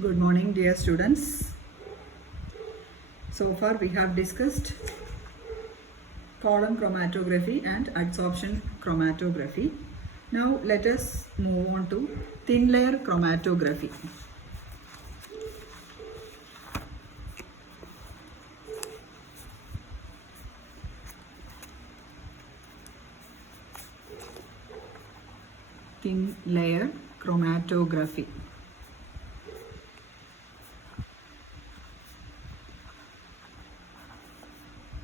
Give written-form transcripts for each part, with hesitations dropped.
Good morning, dear students. So far we have discussed column chromatography and adsorption chromatography. Now let us move on to thin layer chromatography. Thin layer chromatography.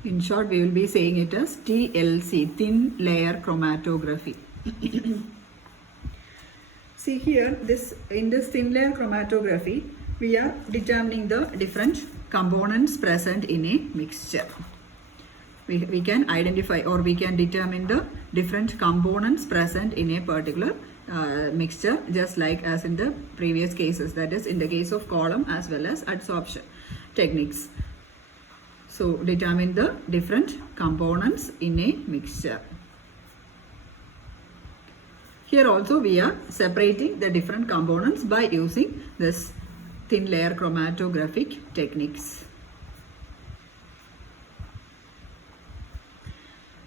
In short, we will be saying it as TLC, thin layer chromatography. See here, in this thin layer chromatography, we are determining the different components present in a mixture. We can identify or we can determine the different components present in a particular mixture, just like as in the previous cases, that is in the case of column as well as adsorption techniques. So determine the different components in a mixture. Here also we are separating the different components by using this thin layer chromatographic techniques.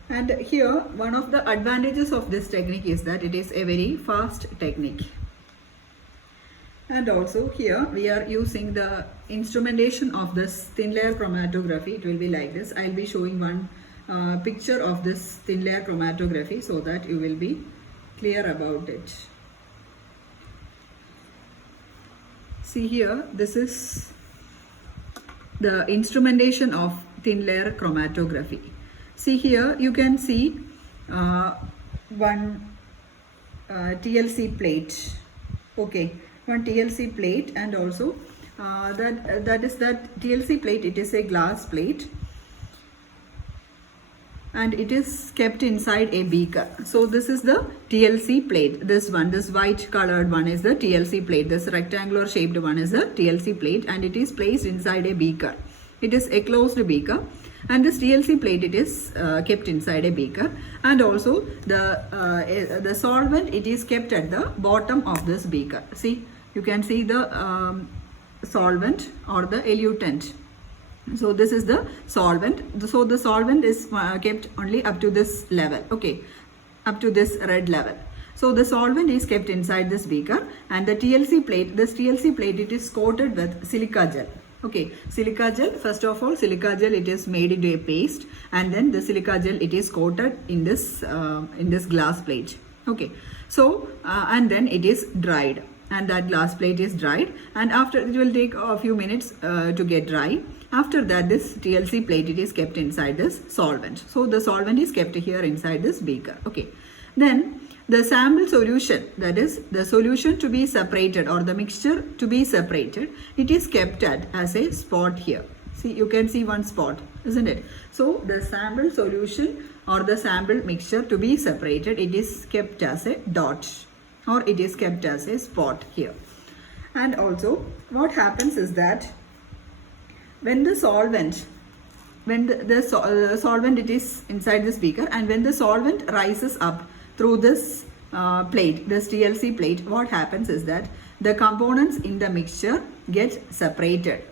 And here one of the advantages of this technique is that it is a very fast technique. And also here we are using the instrumentation of this thin layer chromatography. It will be like this. I will be showing one picture of this thin layer chromatography so that you will be clear about it. See here, this is the instrumentation of thin layer chromatography. See here, you can see one TLC plate. Okay. One TLC plate, and also that TLC plate, it is a glass plate and it is kept inside a beaker. So this is the TLC plate. This white colored one is the TLC plate. This rectangular shaped one is the TLC plate, and it is placed inside a beaker. It is a closed beaker, and this TLC plate, it is kept inside a beaker, and also the solvent, it is kept at the bottom of this beaker. See, you can see the solvent or the elutant. So this is the solvent. So the solvent is kept only up to this level, okay, up to this red level. So the solvent is kept inside this beaker, and the TLC plate, this TLC plate, it is coated with silica gel. Okay, silica gel, first of all, silica gel, it is made into a paste, and then the silica gel, it is coated in this glass plate. Okay, so and then it is dried, and that glass plate is dried, and after it will take a few minutes to get dry. After that, this TLC plate, it is kept inside this solvent. So the solvent is kept here inside this beaker. Okay, then the sample solution, that is the solution to be separated or the mixture to be separated, it is kept as a spot here. See, you can see one spot, isn't it? So the sample solution or the sample mixture to be separated, it is kept as a dot, or it is kept as a spot here. And also what happens is that when the solvent, solvent, it is inside this beaker, and when the solvent rises up through this plate, this TLC plate, what happens is that the components in the mixture get separated.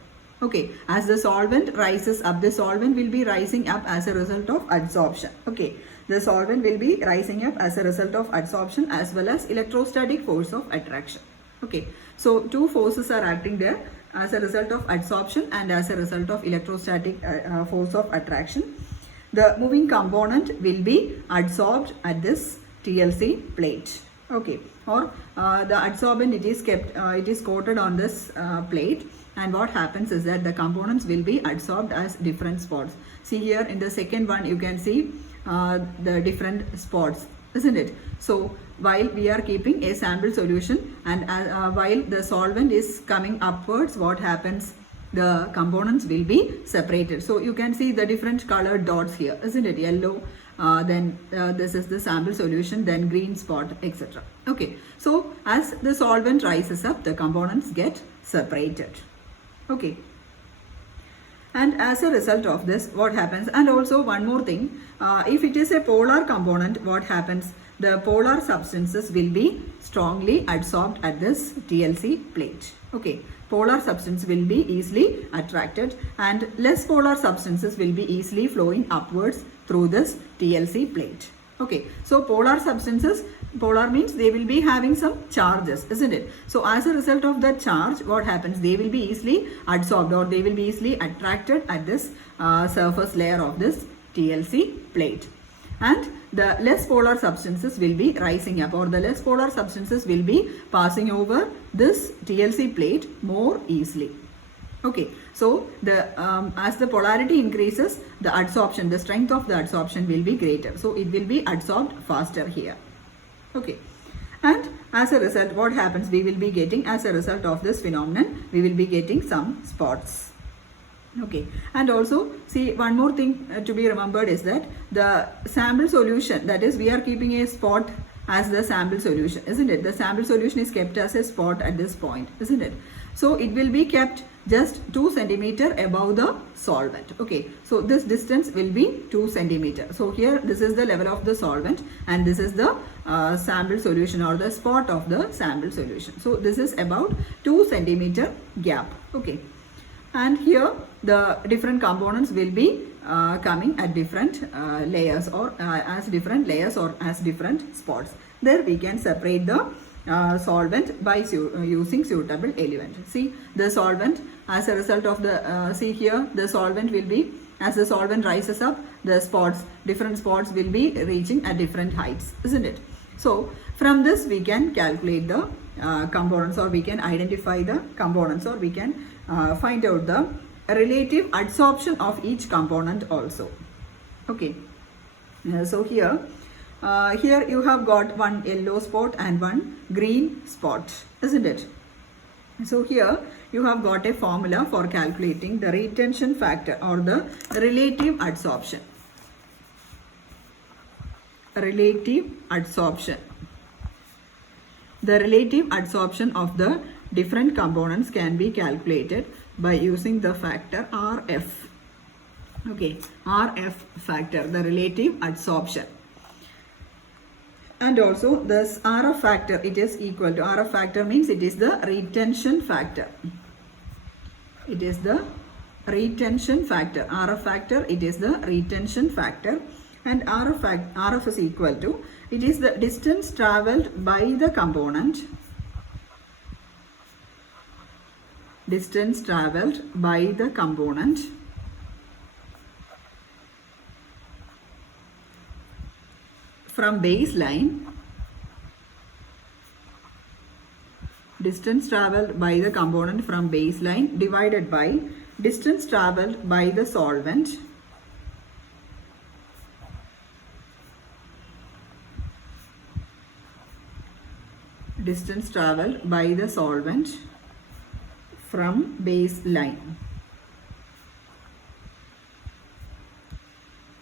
Okay, as the solvent rises up, the solvent will be rising up as a result of adsorption. Okay, the solvent will be rising up as a result of adsorption as well as electrostatic force of attraction. Okay, so two forces are acting there as a result of adsorption and as a result of electrostatic force of attraction. The moving component will be adsorbed at this TLC plate. Okay, or the adsorbent, it is kept, it is coated on this plate, and what happens is that the components will be adsorbed as different spots. See here in the second one, you can see the different spots, isn't it? So while we are keeping a sample solution, and while the solvent is coming upwards, what happens? The components will be separated. So you can see the different colored dots here, isn't it? Yellow, then this is the sample solution, then green spot, etc. Okay, so as the solvent rises up, the components get separated. Okay, and as a result of this, what happens? And also one more thing, if it is a polar component, what happens? the polar substances will be strongly adsorbed at this TLC plate. Okay, polar substance will be easily attracted and less polar substances will be easily flowing upwards through this TLC plate. Okay, so polar substances, polar means they will be having some charges, isn't it? So as a result of that charge, what happens? They will be easily adsorbed or they will be easily attracted at this surface layer of this TLC plate. And the less polar substances will be rising up, or the less polar substances will be passing over this TLC plate more easily. Okay, so the as the polarity increases, the adsorption, the strength of the adsorption will be greater. So it will be adsorbed faster here. Okay, and as a result, what happens? We will be getting, as a result of this phenomenon, we will be getting some spots. Okay, and also see, one more thing to be remembered is that the sample solution, that is, we are keeping a spot as the sample solution, isn't it? The sample solution is kept as a spot at this point, isn't it? So it will be kept just 2 centimeter above the solvent. Okay, so this distance will be 2 centimeter. So here this is the level of the solvent and this is the sample solution or the spot of the sample solution. So this is about 2 centimeter gap. Okay, and here the different components will be coming at different layers or as different layers or as different spots. There we can separate the solvent by using suitable element. See, the solvent, as a result of the see here, the solvent will be, as the solvent rises up, the spots, different spots will be reaching at different heights, isn't it? So from this we can calculate the components, or we can identify the components, or we can find out the relative adsorption of each component also. Okay, so here here you have got one yellow spot and one green spot, isn't it? So here you have got a formula for calculating the retention factor or the relative adsorption. Relative adsorption. The relative adsorption of the different components can be calculated by using the factor RF. Okay, RF factor, the relative adsorption. And also this RF factor, it is equal to, RF factor means it is the retention factor. It is the retention factor. RF factor, it is the retention factor, and RF is equal to, it is the distance travelled by the component. Distance travelled by the component from baseline. Distance travelled by the component from baseline divided by distance travelled by the solvent from baseline.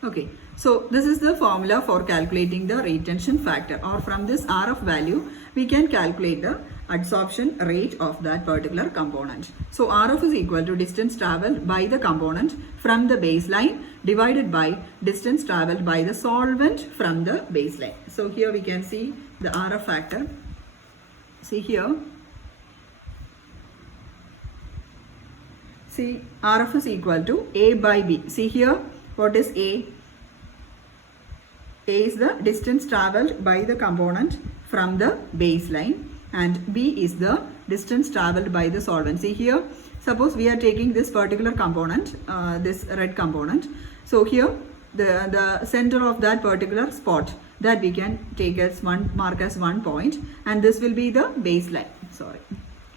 Okay, so this is the formula for calculating the retention factor, or from this RF value we can calculate the adsorption rate of that particular component. So RF is equal to distance travelled by the component from the baseline divided by distance travelled by the solvent from the baseline. So here we can see the RF factor. See here. See, RF is equal to A by B. See here, what is A? A is the distance travelled by the component from the baseline, and B is the distance travelled by the solvent. See here, suppose we are taking this particular component, this red component. So here the center of that particular spot, that we can take as mark as 1 point, and this will be the baseline. Sorry.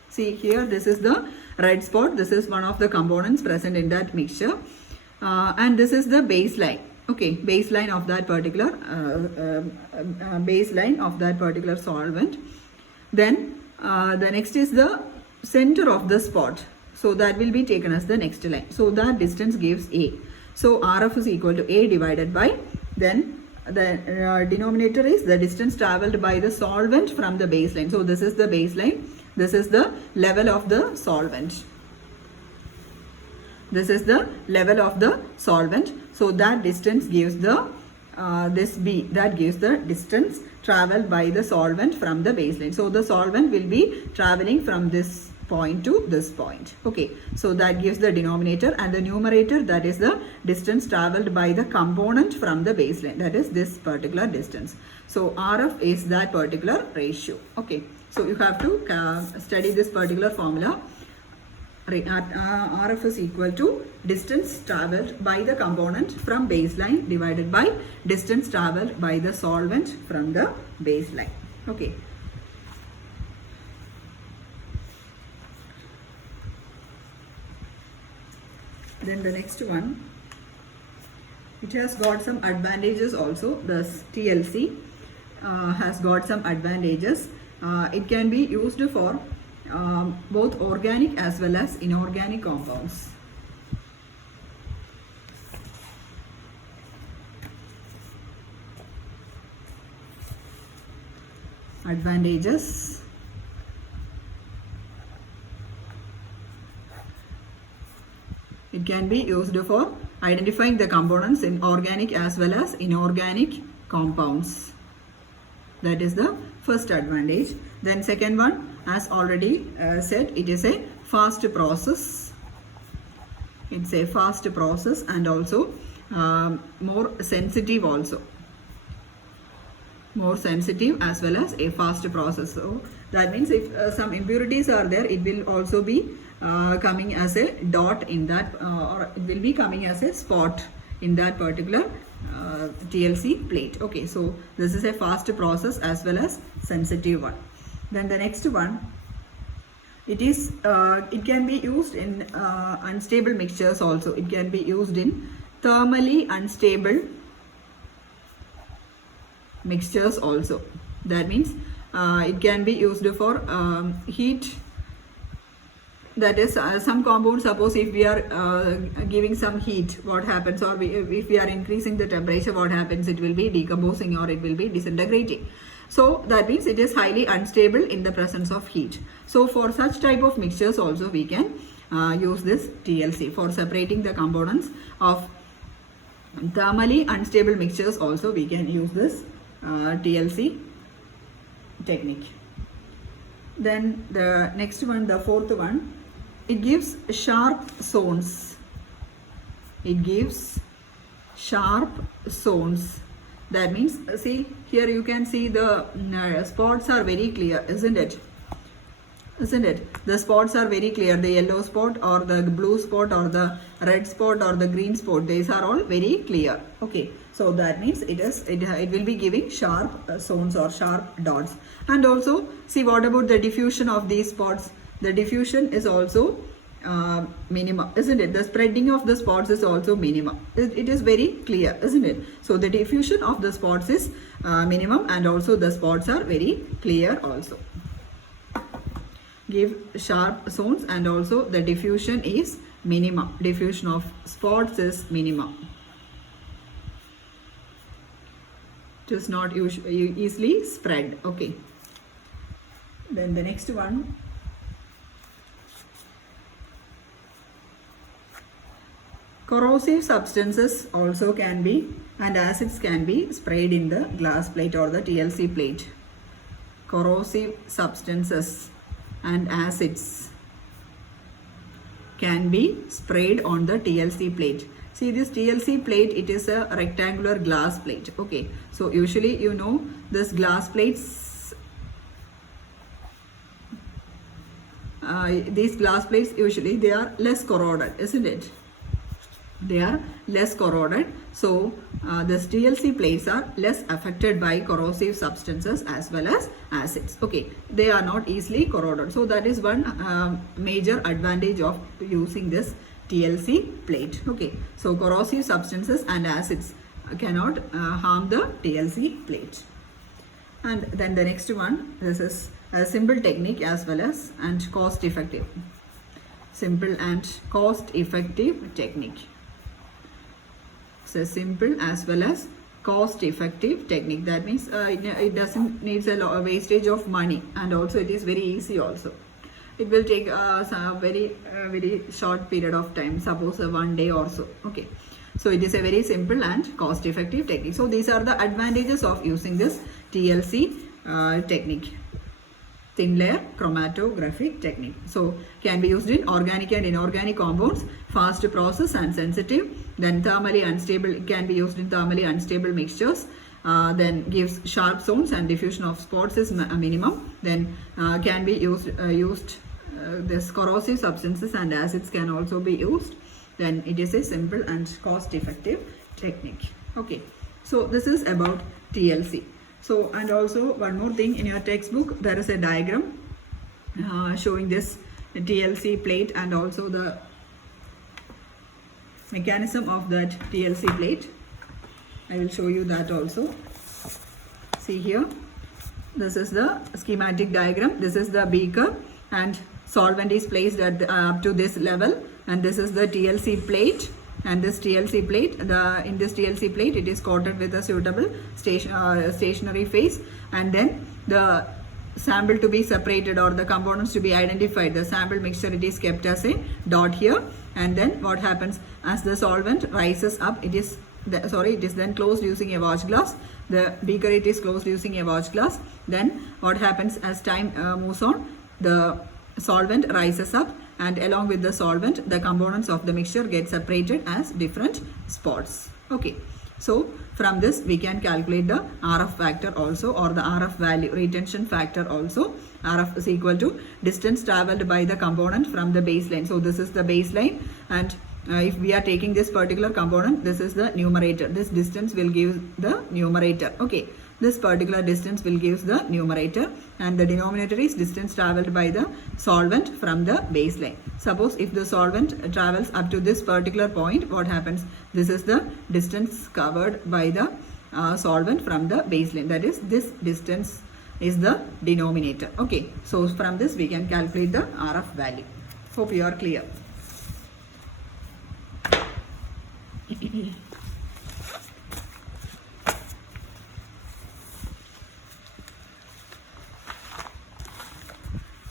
See here, this is the red spot. This is one of the components present in that mixture, and this is the baseline. Okay, baseline of that particular solvent. Then the next is the center of the spot. So that will be taken as the next line. So that distance gives A. So RF is equal to A divided by, then the denominator is the distance travelled by the solvent from the baseline. So this is the baseline. This is the level of the solvent. This is the level of the solvent. So that distance gives the this B, that gives the distance traveled by the solvent from the baseline. So the solvent will be traveling from this point to this point. Okay, so that gives the denominator, and the numerator, that is the distance traveled by the component from the baseline, that is this particular distance. So RF is that particular ratio. Okay, so you have to study this particular formula. RF is equal to distance traveled by the component from baseline divided by distance traveled by the solvent from the baseline. Okay. Then the next one, it has got some advantages also. This TLC has got some advantages. It can be used for both organic as well as inorganic compounds. Advantages. It can be used for identifying the components in organic as well as inorganic compounds. That is the first advantage. Then second one, as already said, it is a fast process. It's a fast process and also more sensitive also. More sensitive as well as a fast process. So that means if some impurities are there, it will also be coming as a dot in that or it will be coming as a spot in that particular TLC plate. Okay, so this is a fast process as well as sensitive one. Then the next one, it can be used in unstable mixtures also. It can be used in thermally unstable mixtures also. That means it can be used for heat. That is some compound, suppose if we are giving some heat, what happens, or if we are increasing the temperature, what happens, it will be decomposing or it will be disintegrating. So that means it is highly unstable in the presence of heat. So for such type of mixtures also we can use this TLC for separating the components of thermally unstable mixtures. Also we can use this TLC technique. Then the next one, the fourth one, it gives sharp zones. It gives sharp zones. That means, see here you can see the spots are very clear, isn't it? Isn't it? The spots are very clear. The yellow spot or the blue spot or the red spot or the green spot, these are all very clear. Okay, so that means it will be giving sharp zones or sharp dots. And also see, what about the diffusion of these spots? The diffusion is also minimum, isn't it? The spreading of the spots is also minimum. It is very clear, isn't it? So the diffusion of the spots is minimum and also the spots are very clear also. Give sharp zones and also the diffusion is minimum. Diffusion of spots is minimum. It is not easily spread. Okay. Then the next one. Corrosive substances also can be and acids can be sprayed in the glass plate or the TLC plate. Corrosive substances and acids can be sprayed on the TLC plate. See this TLC plate, it is a rectangular glass plate. Okay, so usually you know this glass plates, these glass plates usually they are less corroded, isn't it? They are less corroded. So the TLC plates are less affected by corrosive substances as well as acids. Okay, they are not easily corroded. So that is one major advantage of using this TLC plate. Okay, so corrosive substances and acids cannot harm the TLC plate. And then the next one, this is a simple technique as well as and cost effective. Simple and cost effective technique. So simple as well as cost effective technique. That means it doesn't need a wastage of money and also it is very easy also. It will take a very short period of time, suppose 1 day or so. Okay, So it is a very simple and cost effective technique. So these are the advantages of using this TLC technique, thin layer chromatography technique. So can be used in organic and inorganic compounds, fast process and sensitive, then thermally unstable, it can be used in thermally unstable mixtures, then gives sharp zones and diffusion of spots is minimum, then can be used this corrosive substances and acids can also be used, then it is a simple and cost effective technique. Okay, so this is about TLC. So, and also one more thing, in your textbook there is a diagram showing this TLC plate and also the mechanism of that TLC plate. I will show you that also. See here, this is the schematic diagram. This is the beaker and solvent is placed at up to this level, and this is the TLC plate. And this TLC plate, in this TLC plate, it is coated with a suitable stationary phase, and then the sample to be separated or the components to be identified, the sample mixture, it is kept as a dot here, and then what happens as the solvent rises up, it is then closed using a watch glass. The beaker, it is closed using a watch glass. Then what happens as time moves on, the solvent rises up, and along with the solvent the components of the mixture get separated as different spots. Okay, so from this we can calculate the RF factor also, or the RF value, retention factor also. RF is equal to distance traveled by the component from the baseline. So this is the baseline, and if we are taking this particular component, this is the numerator. This distance will give the numerator. Okay, this particular distance will give the numerator, and the denominator is distance traveled by the solvent from the baseline. Suppose if the solvent travels up to this particular point, what happens? This is the distance covered by the solvent from the baseline. That is, this distance is the denominator. Okay, so from this we can calculate the RF value. Hope you are clear.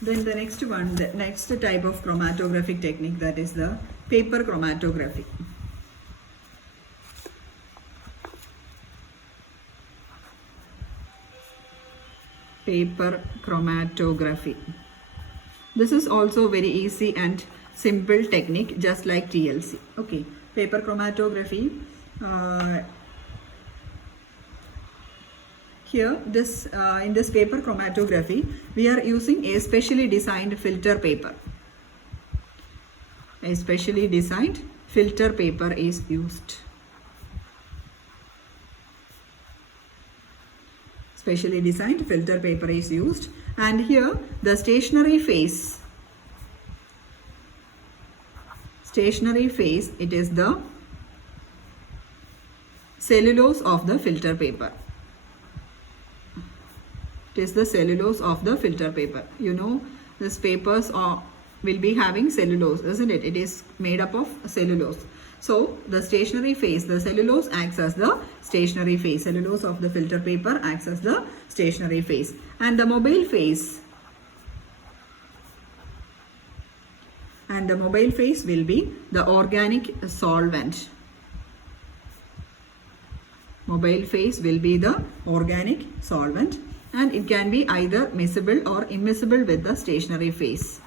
Then the next one, the next type of chromatographic technique, that is the paper chromatography. Paper chromatography. This is also very easy and simple technique, just like TLC. Okay, paper chromatography. Here, this in this paper chromatography, we are using a specially designed filter paper. A specially designed filter paper is used. Specially designed filter paper is used, and here the stationary phase. Stationary phase, it is the cellulose of the filter paper. It is the cellulose of the filter paper. You know, these papers will be having cellulose, isn't it? It is made up of cellulose. So the stationary phase, the cellulose acts as the stationary phase. Cellulose of the filter paper acts as the stationary phase. And the mobile phase, will be the organic solvent. Mobile phase will be the organic solvent, and it can be either miscible or immiscible with the stationary phase.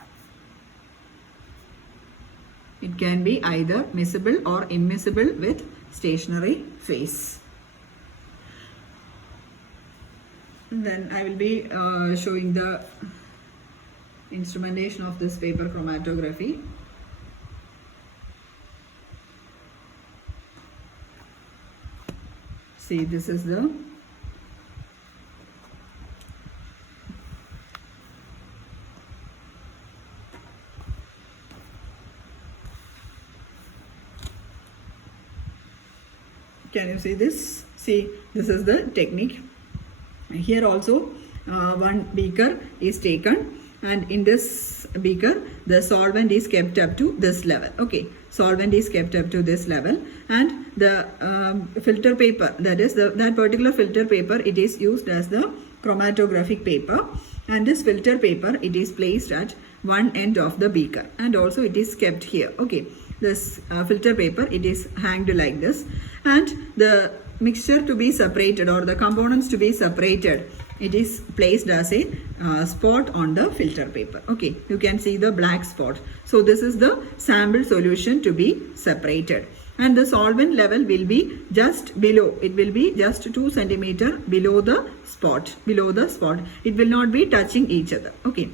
It can be either miscible or immiscible with stationary phase. And then I will be showing the instrumentation of this paper chromatography. See, this is the can you see this? See, this is the technique. Here also one beaker is taken, and in this beaker the solvent is kept up to this level. Okay, solvent is kept up to this level, and the filter paper, that is that particular filter paper, it is used as the chromatographic paper, and this filter paper, it is placed at one end of the beaker, and also it is kept here. Okay, this filter paper, it is hanged like this, and the mixture to be separated or the components to be separated, it is placed as a spot on the filter paper. Okay, you can see the black spot. So this is the sample solution to be separated, and the solvent level will be just below, it will be just 2 centimeter below the spot, it will not be touching each other. Okay,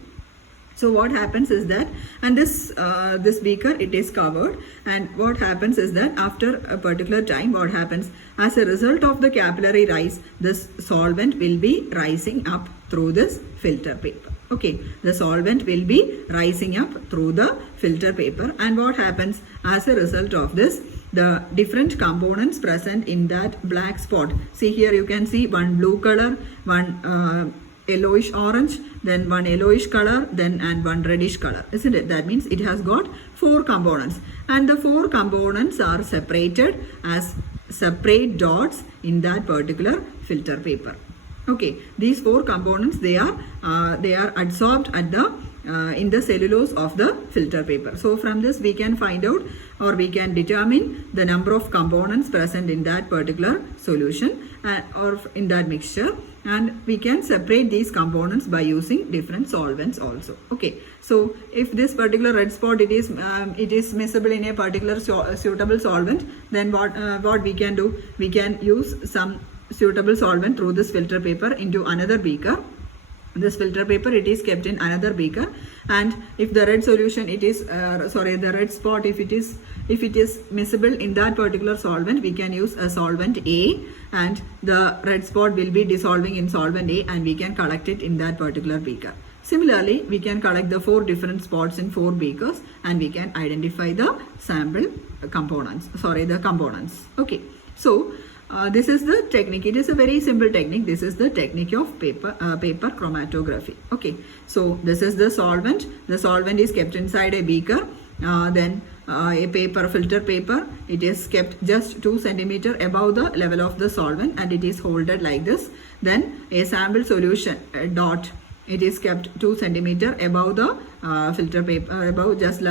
so what happens is that, and this beaker, it is covered, and what happens is that after a particular time, what happens, as a result of the capillary rise, this solvent will be rising up through this filter paper. Okay, the solvent will be rising up through the filter paper, and what happens as a result of this, the different components present in that black spot. See here, you can see one blue color, one yellowish orange, then one yellowish color, then and one reddish color, isn't it? That means it has got 4 components, and the 4 components are separated as separate dots in that particular filter paper. Okay, these 4 components, they are adsorbed at the in the cellulose of the filter paper. So from this we can find out, or we can determine the number of components present in that particular solution or in that mixture, and we can separate these components by using different solvents also. Okay, so if this particular red spot, it is miscible in a particular suitable solvent, then what we can do, we can use some suitable solvent through this filter paper into another beaker. This filter paper, it is kept in another beaker, and if the red solution, it is the red spot, if it is miscible in that particular solvent, we can use a solvent A, and the red spot will be dissolving in solvent A, and we can collect it in that particular beaker. Similarly, we can collect the 4 different spots in 4 beakers, and we can identify the sample components. Okay, so this is the technique. It is a very simple technique. This is the technique of paper chromatography. Okay, so this is the solvent. The solvent is kept inside a beaker. Then a filter paper, it is kept just 2 centimeter above the level of the solvent, and it is holded like this. Then a sample solution, a dot, it is kept 2 centimeter above the filter paper, just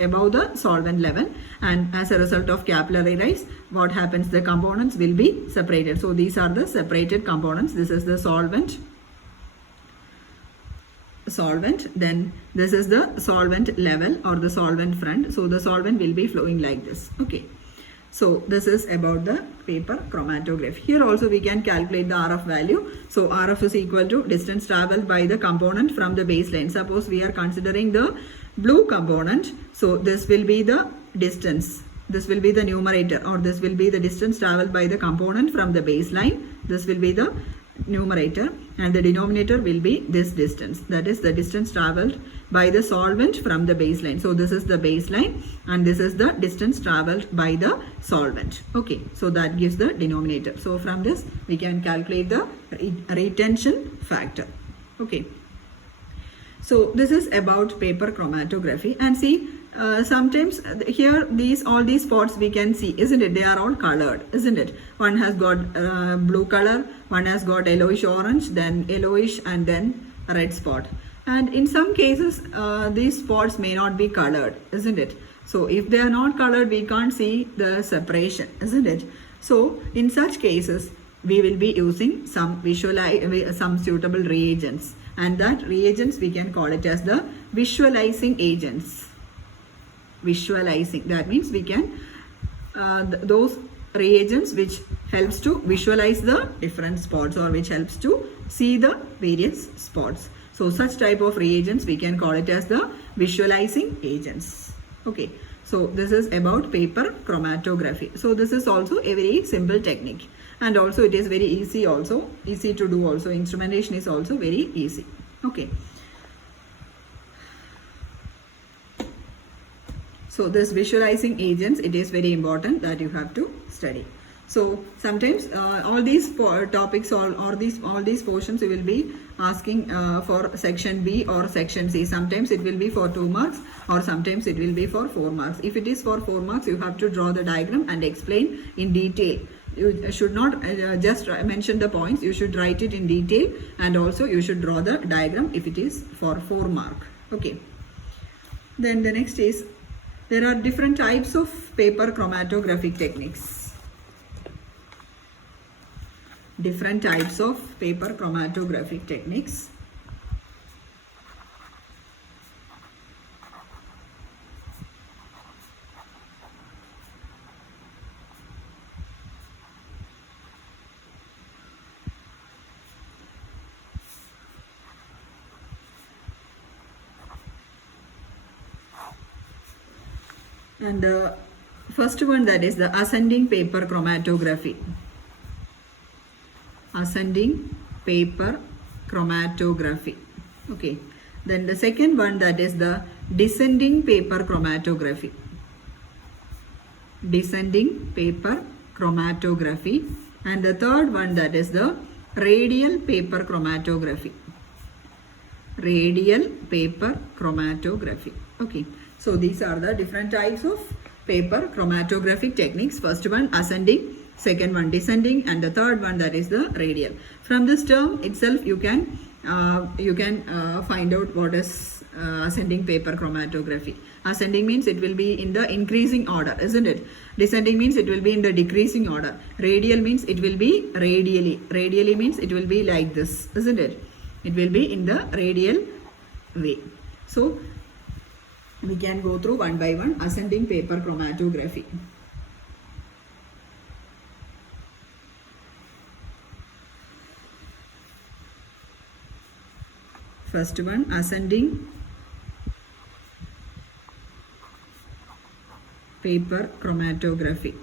above the solvent level, and as a result of capillary rise, what happens, the components will be separated. So these are the separated components. This is the solvent, then this is the solvent level or the solvent front. So the solvent will be flowing like this. Okay, so this is about the paper chromatography. Here also we can calculate the RF value. So RF is equal to distance traveled by the component from the baseline. Suppose we are considering the blue component, so this will be the distance, this will be the numerator, or this will be the distance traveled by the component from the baseline. This will be the numerator, and the denominator will be this distance, that is the distance traveled by the solvent from the baseline. So this is the baseline, and this is the distance traveled by the solvent. Okay, so that gives the denominator. So from this we can calculate the retention factor. Okay, so this is about paper chromatography. And see, sometimes here all these spots we can see, isn't it? They are all colored, isn't it? One has got blue color, one has got yellowish orange, then yellowish, and then a red spot. And in some cases these spots may not be colored, isn't it? So if they are not colored, we can't see the separation, isn't it? So in such cases we will be using some suitable reagents, and that reagents we can call it as the visualizing agents. Visualizing, that means we can those reagents which helps to visualize the different spots, or which helps to see the various spots. So such type of reagents we can call it as the visualizing agents. Okay, so this is about paper chromatography. So this is also a very simple technique, and also it is very easy to do also. Instrumentation is also very easy. Okay, so this visualizing agents, it is very important that you have to study. So sometimes all these topics or all these portions you will be asking for section B or section C. Sometimes it will be for 2 marks, or sometimes it will be for 4 marks. If it is for 4 marks, you have to draw the diagram and explain in detail. You should not just mention the points. You should write it in detail, and also you should draw the diagram if it is for 4 mark. Okay. Then the next is There are different types of paper chromatographic techniques. Different types of paper chromatographic techniques. And the first one, that is the ascending paper chromatography. Ascending paper chromatography. Okay. Then the second one, that is the descending paper chromatography. Descending paper chromatography. And the third one, that is the radial paper chromatography. Radial paper chromatography. Okay. So these are the different types of paper chromatographic techniques. First one ascending, second one descending, and the third one, that is the radial. From this term itself you can find out what is ascending paper chromatography. Ascending means it will be in the increasing order, isn't it? Descending means it will be in the decreasing order. Radial means it will be radially. Radially means it will be like this, isn't it? It will be in the radial way. So we can go through one by one. Ascending paper chromatography. First one, ascending paper chromatography.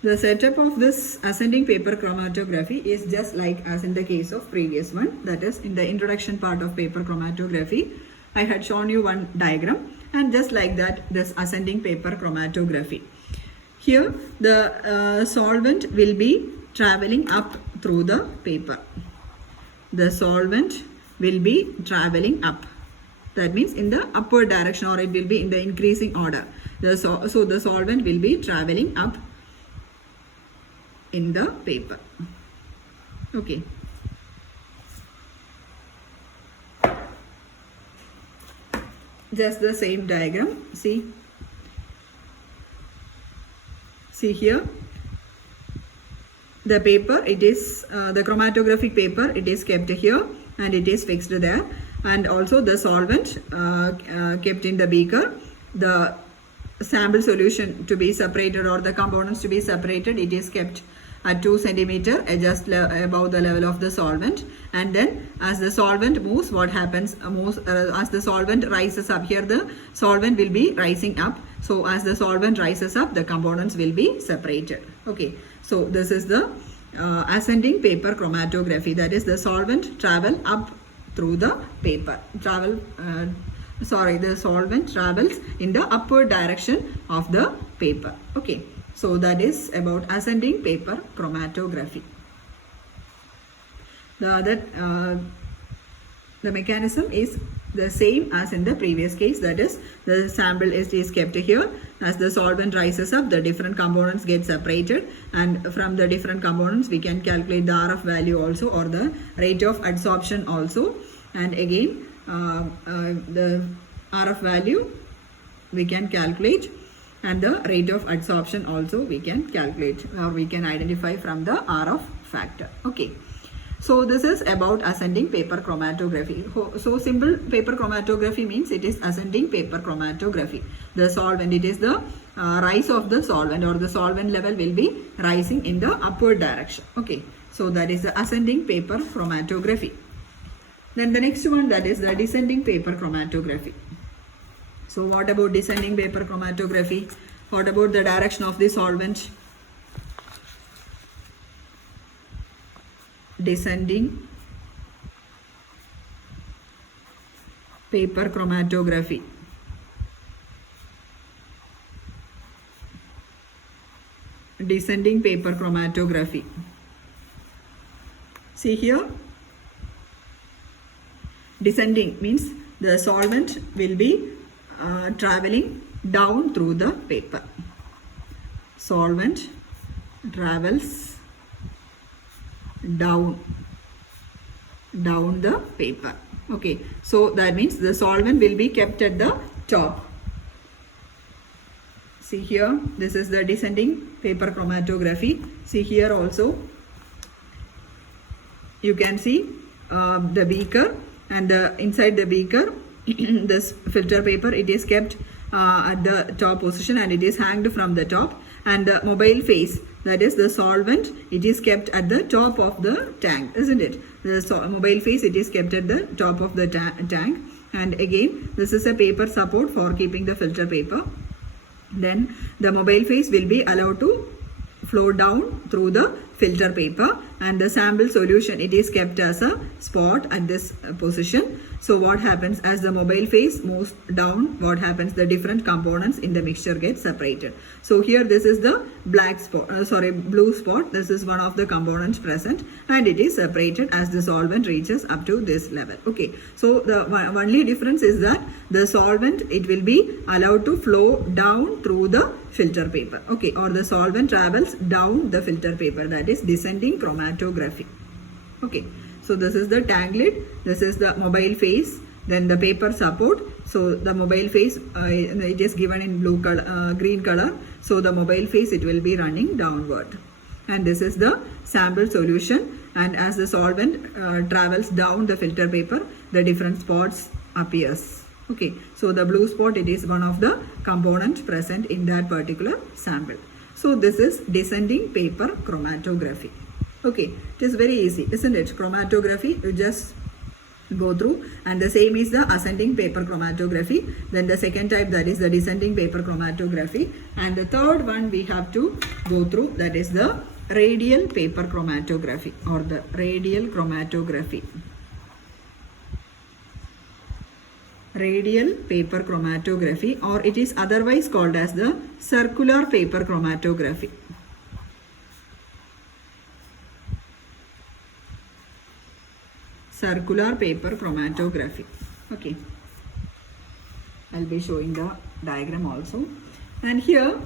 The setup of this ascending paper chromatography is just like as in the case of previous one, that is in the introduction part of paper chromatography. I had shown you one diagram, and just like that, this ascending paper chromatography. Here the solvent will be traveling up through the paper. The solvent will be traveling up. That means in the upward direction, or it will be in the increasing order. So the solvent will be traveling up in the paper. Okay. Just the same diagram. See here. The paper, it is the chromatographic paper, it is kept here and it is fixed there, and also the solvent kept in the beaker. The sample solution to be separated, or the components to be separated, it is kept at 2 centimeter just above the level of the solvent. And then as the solvent moves, what happens, as the solvent rises up, here the solvent will be rising up. So as the solvent rises up, the components will be separated. Okay. So this is the ascending paper chromatography. That is, the solvent travel up through the paper. The solvent travels in the upward direction of the paper. Okay. So that is about ascending paper chromatography. The mechanism is the same as in the previous case. That is, the sample is kept here. As the solvent rises up, the different components get separated, and from the different components we can calculate the RF value also, or the rate of adsorption also. And again the RF value we can calculate, and the rate of adsorption also we can calculate, or we can identify from the RF factor. Okay. So this is about ascending paper chromatography. So simple paper chromatography means it is ascending paper chromatography. The solvent, it is the rise of the solvent, or the solvent level will be rising in the upward direction. Okay. So that is the ascending paper chromatography. Then the next one, that is the descending paper chromatography. So what about descending paper chromatography? What about the direction of the solvent? Descending paper chromatography. Descending paper chromatography. See here, descending means the solvent will be traveling down through the paper. Solvent travels down the paper. Okay, so that means the solvent will be kept at the top. See here, this is the descending paper chromatography. See here also, you can see the beaker, and inside the beaker this filter paper, it is kept at the top position and it is hanged from the top, and the mobile phase, that is the solvent, it is kept at the top of the tank, isn't it? The mobile phase, it is kept at the top of the tank, and again this is a paper support for keeping the filter paper. Then the mobile phase will be allowed to flow down through the filter paper, and the sample solution, it is kept as a spot at this position. So what happens as the mobile phase moves down, what happens, the different components in the mixture get separated. So here this is the blue spot, this is one of the components present, and it is separated as the solvent reaches up to this level. Okay, so the only difference is that the solvent, it will be allowed to flow down through the filter paper, okay, or the solvent travels down the filter paper, that is descending chromatography. Okay, so this is the tank lid, this is the mobile phase, then the paper support. So the mobile phase, it is given in blue color, green color, so the mobile phase, it will be running downward, and this is the sample solution, and as the solvent travels down the filter paper, the different spots appears. Okay, so the blue spot, it is one of the components present in that particular sample. So this is descending paper chromatography. Okay, it is very easy, isn't it? Chromatography, you just go through, and the same is the ascending paper chromatography. Then the second type, that is the descending paper chromatography, and the third one we have to go through, that is the radial paper chromatography or the radial chromatography. Radial paper chromatography, or it is otherwise called as the circular paper chromatography. Circular paper chromatography. Okay, I'll be showing the diagram also, and here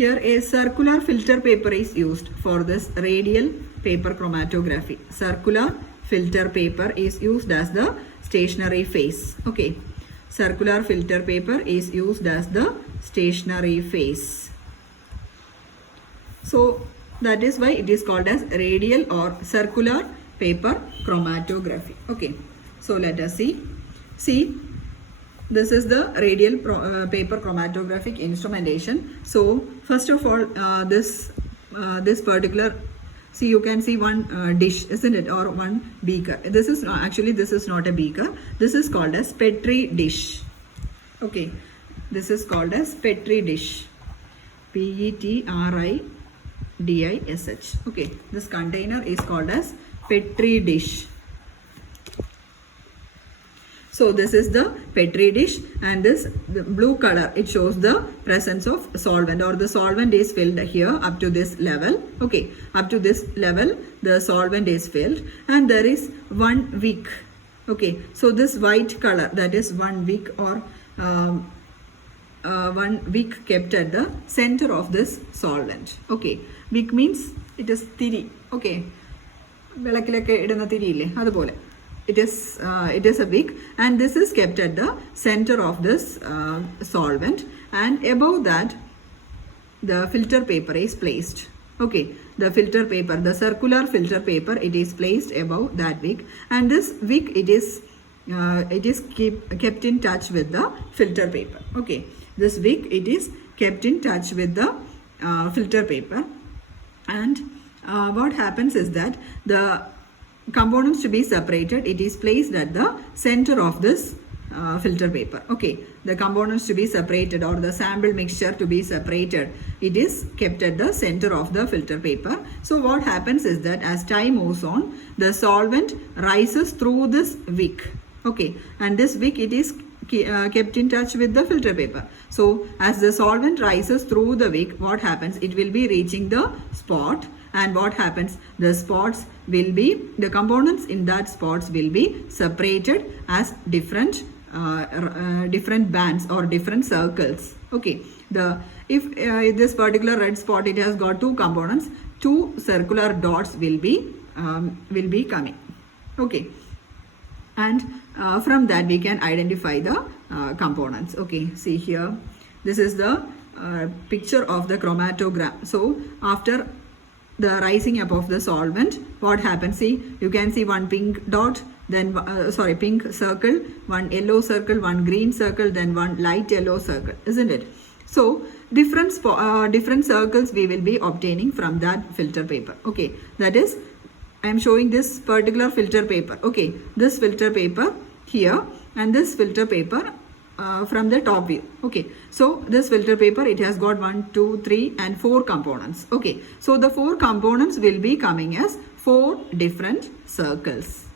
a circular filter paper is used for this radial paper chromatography. Circular filter paper is used as the stationary phase. Okay, circular filter paper is used as the stationary phase. So that is why it is called as radial or circular paper chromatography. Okay, so let us see. This is the radial paper chromatographic instrumentation. So first of all, this particular, see, you can see one dish, isn't it, or one beaker. This is actually, this is not a beaker. This is called as Petri dish. Okay, this is called as Petri dish. Petri dish. Okay, this container is called as Petri dish. So this is the Petri dish, and the blue color, it shows the presence of solvent, or the solvent is filled here up to this level. Okay, up to this level the solvent is filled, and there is one wick. Okay, so this white color, that is one wick, or one wick kept at the center of this solvent. Okay, wick means it is thiri. Okay, vilakilokke idunna thiri ille adupole. It is a wick, and this is kept at the center of this solvent, and above that the filter paper is placed. Okay, the filter paper, the circular filter paper, it is placed above that wick, and this wick, it is kept in touch with the filter paper. Okay, this wick, it is kept in touch with the filter paper, and what happens is that the components to be separated, it is placed at the center of this filter paper. Okay, the components to be separated, or the sample mixture to be separated, it is kept at the center of the filter paper. So what happens is that as time moves on, the solvent rises through this wick. Okay, and this wick, it is kept in touch with the filter paper. So as the solvent rises through the wick, what happens, it will be reaching the spot, and what happens, the spots will be, the components in that spots will be separated as different bands or different circles. Okay, the if this particular red spot, it has got two components, two circular dots will be coming. Okay, and from that we can identify the components. Okay, see here, this is the picture of the chromatogram. So after the rising up of the solvent, what happens? See, you can see one pink dot, then pink circle, one yellow circle, one green circle, then one light yellow circle, isn't it? So different circles we will be obtaining from that filter paper. Okay, that is, I am showing this particular filter paper. Okay, this filter paper here and this filter paper from the top view. Okay, so this filter paper, it has got 1, 2, 3 and 4 components. Okay, so the 4 components will be coming as 4 different circles.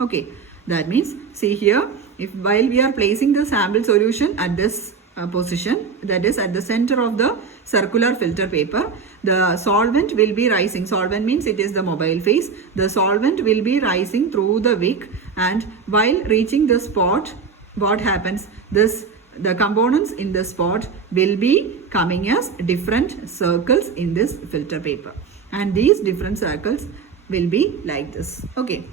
Okay, that means, see here, if while we are placing the sample solution at this position, that is at the center of the circular filter paper, the solvent will be rising. Solvent means it is the mobile phase. The solvent will be rising through the wick, and while reaching the spot, what happens? The components in the spot will be coming as different circles in this filter paper, and these different circles will be like this. Okay,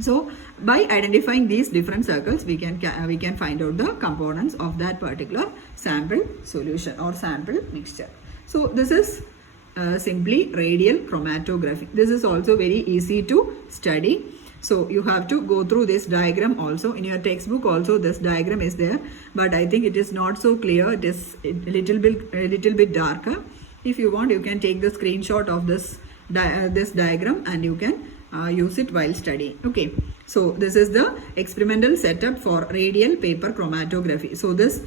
so by identifying these different circles, we can find out the components of that particular sample solution or sample mixture. So this is simply radial chromatography. This is also very easy to study. So you have to go through this diagram also. In your textbook also this diagram is there, but I think it is not so clear. It is a little bit darker. If you want, you can take the screenshot of this diagram and you can use it while studying. Okay, so this is the experimental setup for radial paper chromatography. So this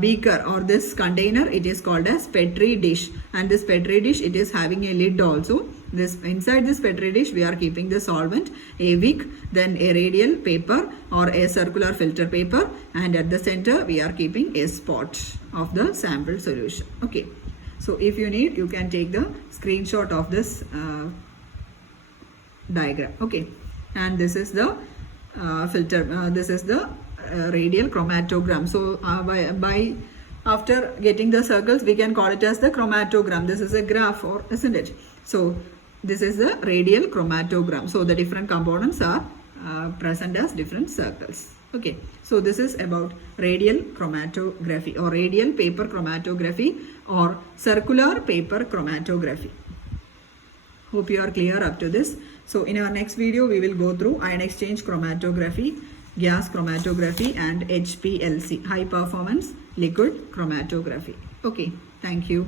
beaker or this container, it is called as Petri dish, and this Petri dish, it is having a lid also. Inside this Petri dish we are keeping the solvent, a wick, then a radial paper or a circular filter paper, and at the center we are keeping a spot of the sample solution. Okay, so if you need, you can take the screenshot of this diagram. Okay, and this is the filter, this is the radial chromatogram. So by after getting the circles, we can call it as the chromatogram. This is a graph, or isn't it? So this is the radial chromatogram. So the different components are present as different circles. Okay, so this is about radial chromatography or radial paper chromatography or circular paper chromatography. Hope you are clear up to this. So in our next video, we will go through ion exchange chromatography, gas chromatography, and HPLC, high performance liquid chromatography. Okay, thank you.